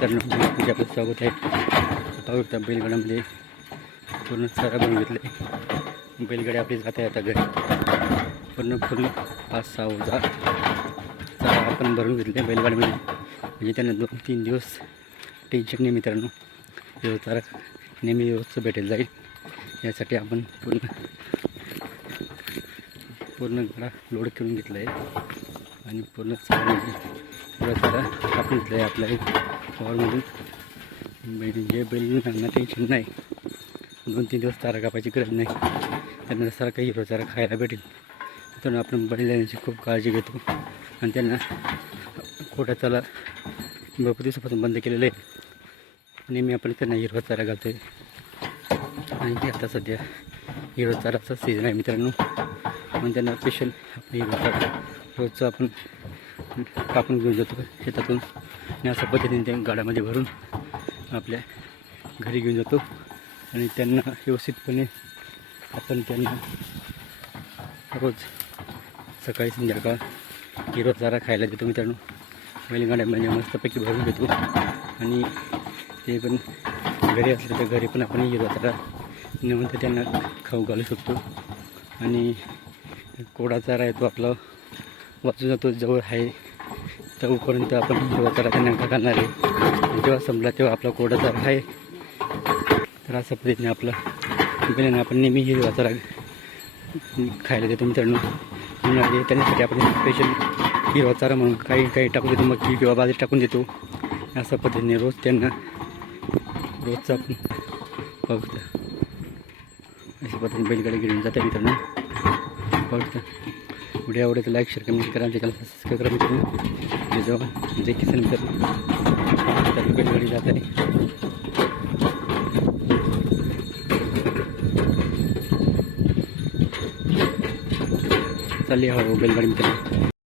मित्रांनो म्हणजे आपलं स्वागत आहे. पाहू शकता बैलगाड्यामध्ये पूर्ण चारा बनवून आहे बैलगाडी आपली जात आहे आता घरी. पूर्ण पूर्ण पाच सहा ओझा चारा आपण भरून घेतले बैलगाडीमध्ये म्हणजे त्यांना दोन तीन दिवस टेन्शन नाही मित्रांनो. व्यवस्था चारा नेहमी व्यवस्थित भेटेल जाईल. यासाठी आपण पूर्ण पूर्ण गाडा लोड करून घेतला आहे आणि पूर्ण चारा पुरा चारा कापून आहे आपल्या पॉवरमधून बैल जे बैलांना टेन्शन नाही. दोन तीन दिवस चारा कापायची गरज नाही. त्यांना सारखा हिरो चारा खायला भेटेल. तर आपण बैलांची खूप काळजी घेतो. आणि त्यांना खोटा चाला भरपूर दिवसापासून बंद केलेलं आहे. नेहमी आपण त्यांना हिरवा चारा घालतो आहे आणि ते आता सध्या हिरो चाराचा सीझन आहे मित्रांनो. म्हणून त्यांना स्पेशल आपण हिरवा चारा रोजचं आपण कापून घेऊन जातो शेतातून. आणि अशा पद्धतीने त्या गाड्यामध्ये भरून आपल्या घरी घेऊन जातो. आणि त्यांना व्यवस्थितपणे आपण त्यांना रोज सकाळी संध्याकाळ हिरवा चारा खायला देतो मित्रांनो. बैलगाड्यामध्ये म्हणजे मस्तपैकी भरून घेतो आणि ते पण घरी असलं तर घरी पण आपण हिरवा चारा नेऊन त्यांना खाऊ घालू शकतो. आणि कोडा चारा येतो आपला वाचून जातो जवळ आहे. तोपर्यंत आपण जेव्हा चारा त्यांना घालणार आहे जेव्हा संपला तेव्हा आपला कोडा चारा आहे. तर अशा पद्धतीने आपला बैलांना आपण नेहमी हिरवा चारा खायला देतो मित्रांनो. उन्हाळ्यात त्याच्यासाठी आपण स्पेशल हिरवा चारा म्हणून काही काही टाकून देतो मग किंवा बाजरी टाकून देतो. अशा पद्धतीने रोज त्यांना रोजचा आपण बघता. अशा पद्धतीने बैलगाडी घेऊन जाते मित्रांनो. बघता. व्हिडिओ आवडे तर लाईक शेअर कमेंट करा. आमच्या सबस्क्राईब करा मित्रांनो. जे जेव्हा जे किसन मित्रांनो तर जात आहे चालली हळू बैलगाडी मित्रांनो